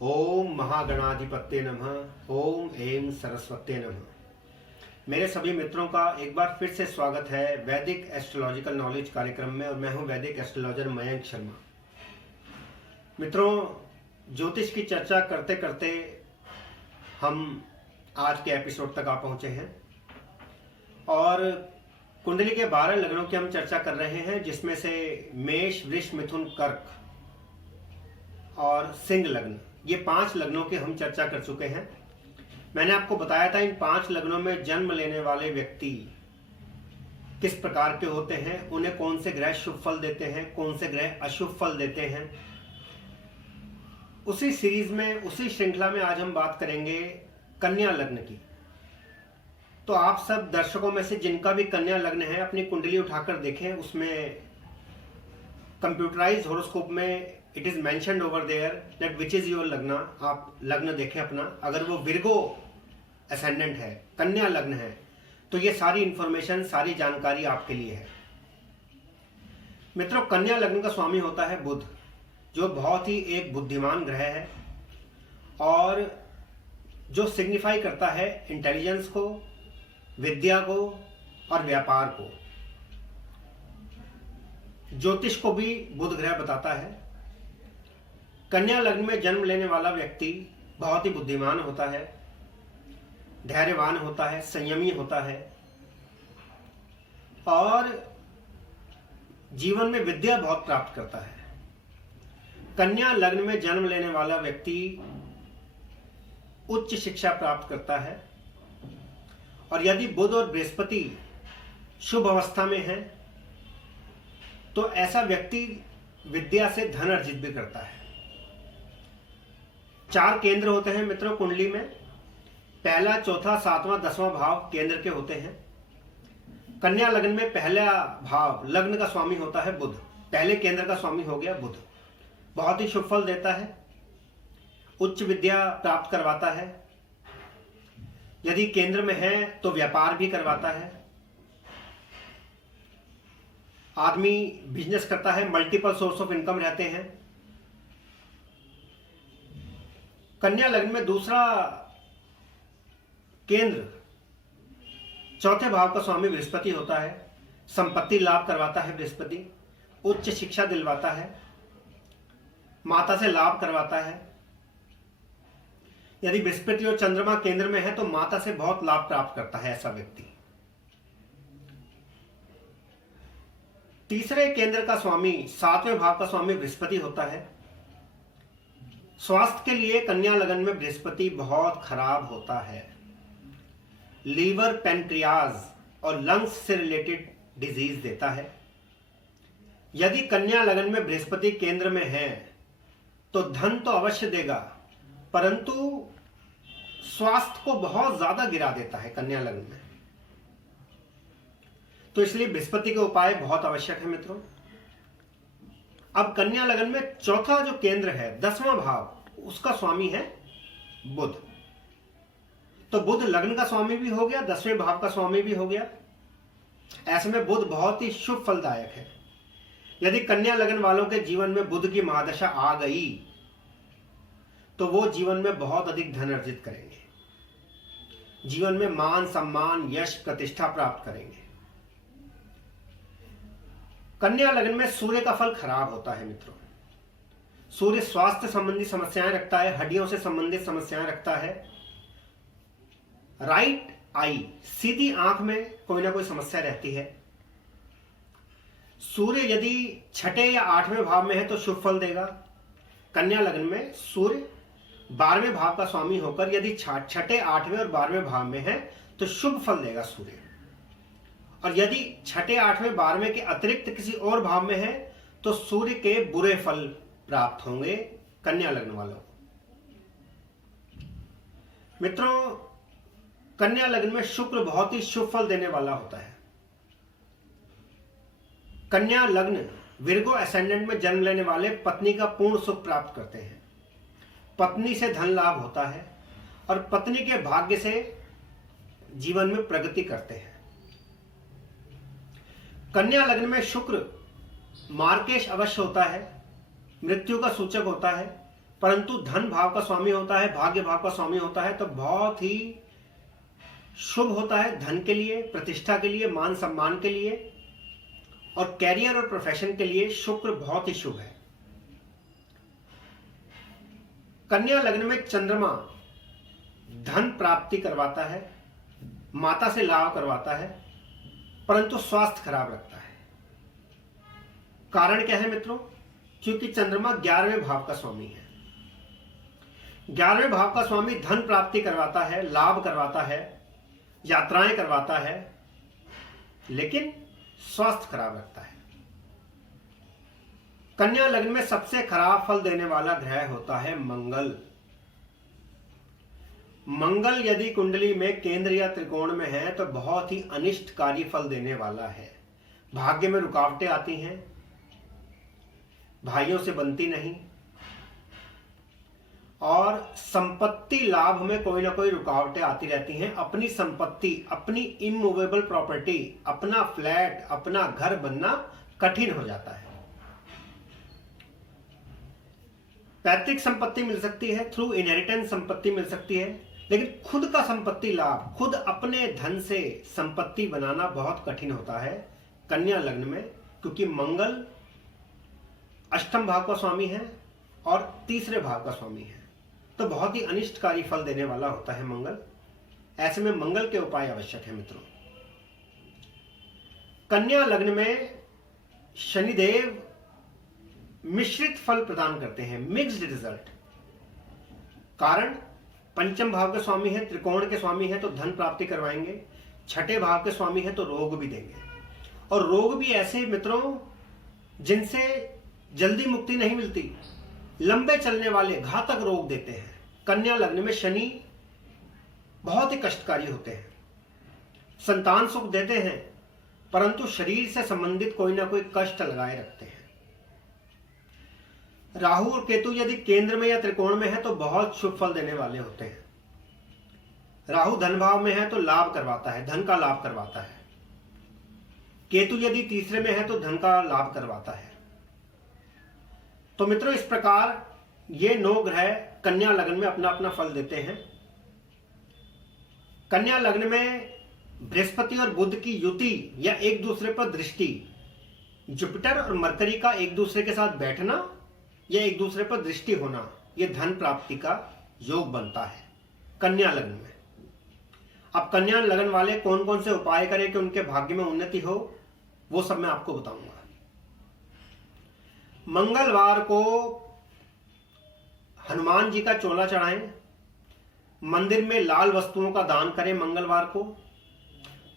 ओम महागणाधिपत्ये नमः। ओम ऐं सरस्वत्ये नमः। मेरे सभी मित्रों का एक बार फिर से स्वागत है वैदिक एस्ट्रोलॉजिकल नॉलेज कार्यक्रम में, और मैं हूं वैदिक एस्ट्रोलॉजर मयंक शर्मा। मित्रों, ज्योतिष की चर्चा करते करते हम आज के एपिसोड तक आ पहुंचे हैं और कुंडली के 12 लग्नों की हम चर्चा कर रहे हैं, जिसमें से मेष, वृष, मिथुन, कर्क और सिंह लग्न, ये 5 लग्नों की हम चर्चा कर चुके हैं। मैंने आपको बताया था इन 5 लग्नों में जन्म लेने वाले व्यक्ति किस प्रकार के होते हैं, उन्हें कौन से ग्रह शुभ फल देते हैं, कौन से ग्रह अशुभ फल देते हैं। उसी सीरीज में, उसी श्रृंखला में आज हम बात करेंगे कन्या लग्न की। तो आप सब दर्शकों में से जिनका भी कन्या लग्न है, अपनी कुंडली उठाकर देखें। उसमें कंप्यूटराइज्ड हॉरोस्कोप में it is mentioned over there that which is your lagna. आप लग्न देखें अपना, अगर वो विर्गो असेंडेंट है, कन्या लग्न है, तो ये सारी इंफॉर्मेशन, सारी जानकारी आपके लिए है। मित्रों, कन्या लग्न का स्वामी होता है बुध, जो बहुत ही एक बुद्धिमान ग्रह है और जो सिग्निफाई करता है इंटेलिजेंस को, विद्या को और व्यापार को। ज्योतिष को भी बुध ग्रह बताता है। कन्या लग्न में जन्म लेने वाला व्यक्ति बहुत ही बुद्धिमान होता है, धैर्यवान होता है, संयमी होता है और जीवन में विद्या बहुत प्राप्त करता है। कन्या लग्न में जन्म लेने वाला व्यक्ति उच्च शिक्षा प्राप्त करता है और यदि बुध और बृहस्पति शुभ अवस्था में है तो ऐसा व्यक्ति विद्या से धन अर्जित भी करता है। 4 केंद्र होते हैं मित्रों कुंडली में। पहला, चौथा, 7वां, 10वां भाव केंद्र के होते हैं। कन्या लग्न में पहला भाव लग्न का स्वामी होता है बुध, पहले केंद्र का स्वामी हो गया बुध। बहुत ही शुभ फल देता है, उच्च विद्या प्राप्त करवाता है, यदि केंद्र में है तो व्यापार भी करवाता है। आदमी बिजनेस करता है, मल्टीपल सोर्स ऑफ इनकम रहते हैं। कन्या लग्न में दूसरा केंद्र, चौथे भाव का स्वामी बृहस्पति होता है। संपत्ति लाभ करवाता है बृहस्पति, उच्च शिक्षा दिलवाता है, माता से लाभ करवाता है। यदि बृहस्पति और चंद्रमा केंद्र में है तो माता से बहुत लाभ प्राप्त करता है ऐसा व्यक्ति। तीसरे केंद्र का स्वामी, 7वें भाव का स्वामी बृहस्पति होता है। स्वास्थ्य के लिए कन्या लग्न में बृहस्पति बहुत खराब होता है। लीवर, पैनक्रियाज और लंग्स से रिलेटेड डिजीज देता है। यदि कन्या लग्न में बृहस्पति केंद्र में है तो धन तो अवश्य देगा, परंतु स्वास्थ्य को बहुत ज्यादा गिरा देता है कन्या लग्न में। तो इसलिए बृहस्पति के उपाय बहुत आवश्यक है मित्रों। अब कन्या लग्न में चौथा जो केंद्र है, 10वां भाव, उसका स्वामी है बुध। तो बुध लग्न का स्वामी भी हो गया, 10वें भाव का स्वामी भी हो गया। ऐसे में बुध बहुत ही शुभ फलदायक है। यदि कन्या लग्न वालों के जीवन में बुध की महादशा आ गई तो वो जीवन में बहुत अधिक धन अर्जित करेंगे, जीवन में मान, सम्मान, यश, प्रतिष्ठा प्राप्त करेंगे। कन्या लग्न में सूर्य का फल खराब होता है मित्रों। सूर्य स्वास्थ्य संबंधी समस्याएं रखता है, हड्डियों से संबंधित समस्याएं रखता है। राइट आई, सीधी आंख में कोई ना कोई समस्या रहती है। सूर्य यदि 6ठे या 8वें भाव में है तो शुभ फल देगा। कन्या लग्न में सूर्य 12वें भाव का स्वामी होकर यदि 6ठे, 8वें और 12वें भाव में है तो शुभ फल देगा सूर्य। और यदि 6ठे, 8वें, 12वें के अतिरिक्त किसी और भाव में है तो सूर्य के बुरे फल प्राप्त होंगे कन्या लग्न वालों को। मित्रों, कन्या लग्न में शुक्र बहुत ही शुभ फल देने वाला होता है। कन्या लग्न विर्गो असेंडेंट में जन्म लेने वाले पत्नी का पूर्ण सुख प्राप्त करते हैं। पत्नी से धन लाभ होता है और पत्नी के भाग्य से जीवन में प्रगति करते हैं। कन्या लग्न में शुक्र मार्केश अवश्य होता है, मृत्यु का सूचक होता है, परंतु धन भाव का स्वामी होता है, भाग्य भाव का स्वामी होता है, तो बहुत ही शुभ होता है धन के लिए, प्रतिष्ठा के लिए, मान सम्मान के लिए, और कैरियर और प्रोफेशन के लिए शुक्र बहुत ही शुभ है। कन्या लग्न में चंद्रमा धन प्राप्ति करवाता है, माता से लाभ करवाता है, परंतु स्वास्थ्य खराब रखता है। कारण क्या है मित्रों? क्योंकि चंद्रमा 11वें भाव का स्वामी है। 11वें भाव का स्वामी धन प्राप्ति करवाता है, लाभ करवाता है, यात्राएं करवाता है, लेकिन स्वास्थ्य खराब रखता है। कन्या लग्न में सबसे खराब फल देने वाला ग्रह होता है मंगल। मंगल यदि कुंडली में केंद्र या त्रिकोण में है तो बहुत ही अनिष्टकारी फल देने वाला है। भाग्य में रुकावटें आती हैं, भाइयों से बनती नहीं, और संपत्ति लाभ में कोई ना कोई रुकावटें आती रहती हैं। अपनी संपत्ति, अपनी इमूवेबल प्रॉपर्टी, अपना फ्लैट, अपना घर बनना कठिन हो जाता है। पैतृक संपत्ति मिल सकती है, थ्रू इनहेरिटेंस संपत्ति मिल सकती है, लेकिन खुद का संपत्ति लाभ, खुद अपने धन से संपत्ति बनाना बहुत कठिन होता है कन्या लग्न में, क्योंकि मंगल अष्टम भाव का स्वामी है और तीसरे भाव का स्वामी है, तो बहुत ही अनिष्टकारी फल देने वाला होता है मंगल। ऐसे में मंगल के उपाय आवश्यक है मित्रों। कन्या लग्न में शनिदेव मिश्रित फल प्रदान करते हैं, मिक्स्ड रिजल्ट। कारण पंचम भाव के स्वामी है, त्रिकोण के स्वामी है तो धन प्राप्ति करवाएंगे, छठे भाव के स्वामी है तो रोग भी देंगे, और रोग भी ऐसे मित्रों जिनसे जल्दी मुक्ति नहीं मिलती, लंबे चलने वाले घातक रोग देते हैं। कन्या लग्न में शनि बहुत ही कष्टकारी होते हैं, संतान सुख देते हैं, परंतु शरीर से संबंधित कोई ना कोई कष्ट लगाए रखते हैं। राहु और केतु यदि केंद्र में या त्रिकोण में है तो बहुत शुभ फल देने वाले होते हैं। राहु धन भाव में है तो लाभ करवाता है, धन का लाभ करवाता है। केतु यदि तीसरे में है तो धन का लाभ करवाता है। तो मित्रों, इस प्रकार ये 9 ग्रह कन्या लग्न में अपना अपना फल देते हैं। कन्या लग्न में बृहस्पति और बुध की युति या एक दूसरे पर दृष्टि, जुपिटर और मरकरी का एक दूसरे के साथ बैठना या एक दूसरे पर दृष्टि होना, यह धन प्राप्ति का योग बनता है कन्या लग्न में। अब कन्या लग्न वाले कौन कौन से उपाय करें कि उनके भाग्य में उन्नति हो, वो सब मैं आपको बताऊंगा। मंगलवार को हनुमान जी का चोला चढ़ाएं, मंदिर में लाल वस्तुओं का दान करें। मंगलवार को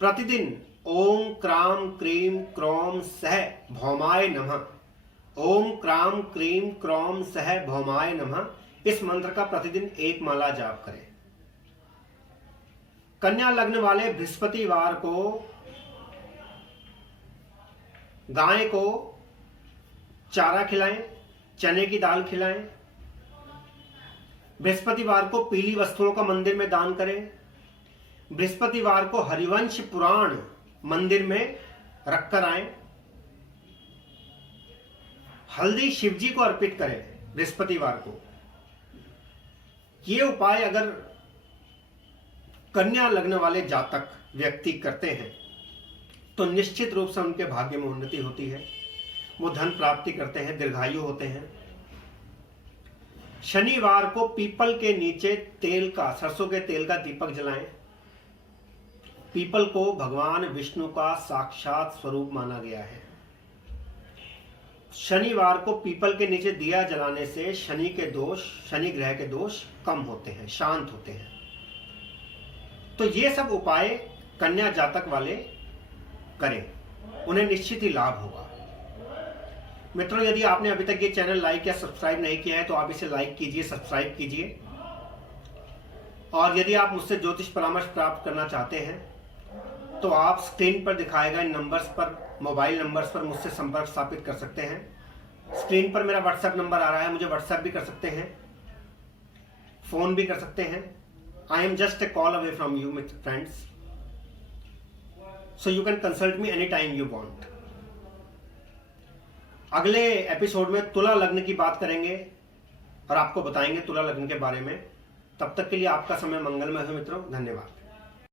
प्रतिदिन ओम क्राम क्रीम क्रौम सह भौमाय नमः, ओम क्राम क्रीम क्रौम सह भौमाय नमः, इस मंत्र का प्रतिदिन 1 माला जाप करें। कन्या लग्न वाले बृहस्पतिवार को गाय को चारा खिलाएं, चने की दाल खिलाएं। बृहस्पतिवार को पीली वस्तुओं का मंदिर में दान करें। बृहस्पतिवार को हरिवंश पुराण मंदिर में रखकर आएं। हल्दी शिवजी को अर्पित करें बृहस्पतिवार को। ये उपाय अगर कन्या लग्न वाले जातक व्यक्ति करते हैं तो निश्चित रूप से उनके भाग्य में उन्नति होती है, वो धन प्राप्ति करते हैं, दीर्घायु होते हैं। शनिवार को पीपल के नीचे तेल का, सरसों के तेल का दीपक जलाएं। पीपल को भगवान विष्णु का साक्षात स्वरूप माना गया है। शनिवार को पीपल के नीचे दिया जलाने से शनि के दोष, शनि ग्रह के दोष कम होते हैं, शांत होते हैं। तो ये सब उपाय कन्या जातक वाले करें, उन्हें निश्चित ही लाभ होगा। मित्रों, यदि आपने अभी तक ये चैनल लाइक या सब्सक्राइब नहीं किया है तो आप इसे लाइक कीजिए, सब्सक्राइब कीजिए। और यदि आप मुझसे ज्योतिष परामर्श प्राप्त करना चाहते हैं तो आप स्क्रीन पर दिखाए गए नंबर्स पर, मोबाइल नंबर्स पर मुझसे संपर्क स्थापित कर सकते हैं। स्क्रीन पर मेरा व्हाट्सएप नंबर आ रहा है, मुझे व्हाट्सएप भी कर सकते हैं, फोन भी कर सकते हैं। I am just a call away from you friends, so you can consult me any time you want. अगले एपिसोड में तुला लग्न की बात करेंगे। और आपको बताएंगे तुला लग्न के बारे में। तब तक के लिए आपका समय मंगलमय हो मित्रों। धन्यवाद।